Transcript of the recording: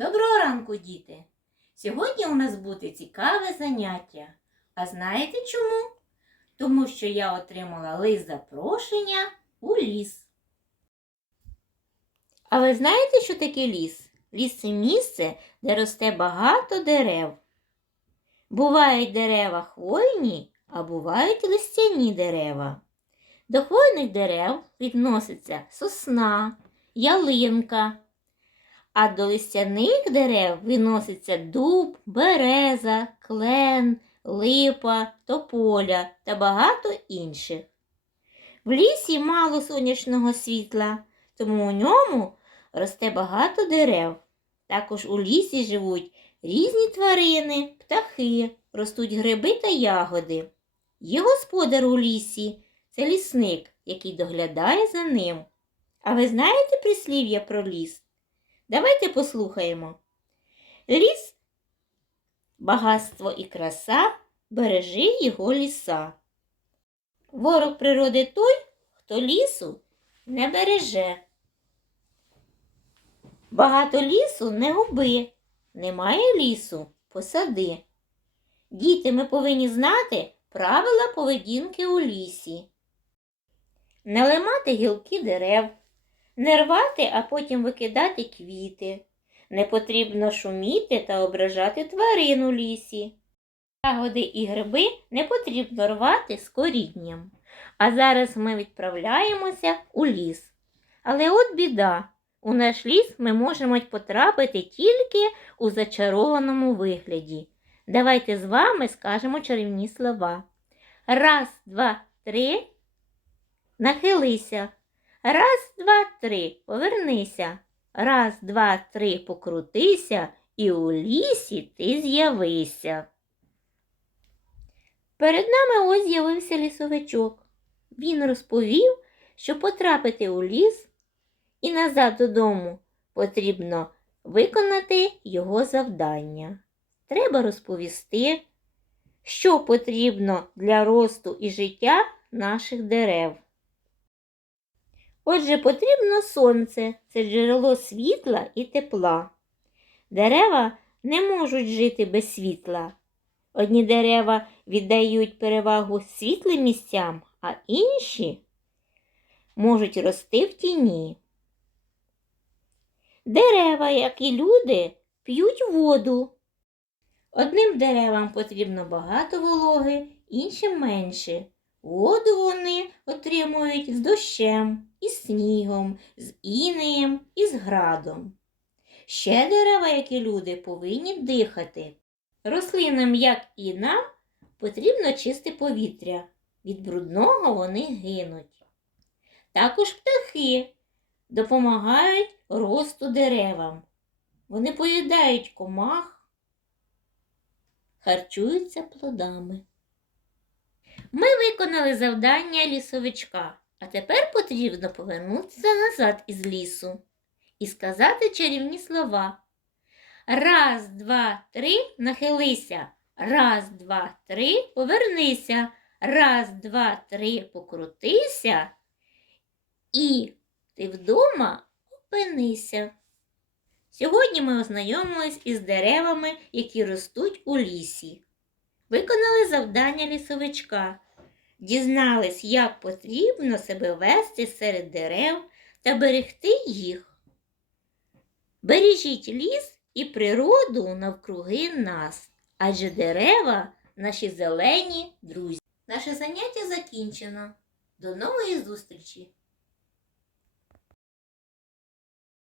Доброго ранку, діти! Сьогодні у нас буде цікаве заняття. А знаєте чому? Тому що я отримала лист запрошення у ліс. А ви знаєте, що таке ліс? Ліс це місце, де росте багато дерев. Бувають дерева хвойні, а бувають листяні дерева. До хвойних дерев відноситься сосна, ялинка, а до листяних дерев відноситься дуб, береза, клен, липа, тополя та багато інших. В лісі мало сонячного світла, тому у ньому росте багато дерев. Також у лісі живуть різні тварини, птахи, ростуть гриби та ягоди. Є господар у лісі це лісник, який доглядає за ним. А ви знаєте прислів'я про ліс? Давайте послухаємо. Ліс багатство і краса, бережи його ліса. Ворог природи той, хто лісу не береже. Багато лісу не губи, немає лісу посади. Діти, ми повинні знати правила поведінки у лісі. Не ламати гілки дерев, не рвати, а потім викидати квіти. Не потрібно шуміти та ображати тварин у лісі. Ягоди і гриби не потрібно рвати з корінням. А зараз ми відправляємося у ліс. Але от біда. У наш ліс ми можемо потрапити тільки у зачарованому вигляді. Давайте з вами скажемо чарівні слова. Раз, два, три. Нахилися. Раз, два, три. Повернися. Раз, два, три. Покрутися, і у лісі ти з'явися. Перед нами ось з'явився лісовичок. Він розповів, що потрапити у ліс і назад додому потрібно виконати його завдання. Треба розповісти, що потрібно для росту і життя наших дерев. Отже, потрібно сонце це джерело світла і тепла. Дерева не можуть жити без світла. Одні дерева віддають перевагу світлим місцям, а інші можуть рости в тіні. Дерева, як і люди, п'ють воду. Одним деревам потрібно багато вологи, іншим менше. Воду вони отримують з дощем, із снігом, з інеєм і з градом. Ще дерева, як і люди, повинні дихати. Рослинам, як і нам, потрібно чисте повітря. Від брудного вони гинуть. Також птахи допомагають росту деревам. Вони поїдають комах, харчуються плодами. Ми виконали завдання лісовичка, а тепер потрібно повернутися назад із лісу і сказати чарівні слова. Раз, два, три, нахилися. Раз, два, три, повернися. Раз, два, три, покрутися. І ти вдома опинися. Сьогодні ми ознайомились із деревами, які ростуть у лісі. Виконали завдання лісовичка, дізнались, як потрібно себе вести серед дерев та берегти їх. Бережіть ліс і природу навкруги нас, адже дерева наші зелені друзі. Наше заняття закінчено. До нової зустрічі!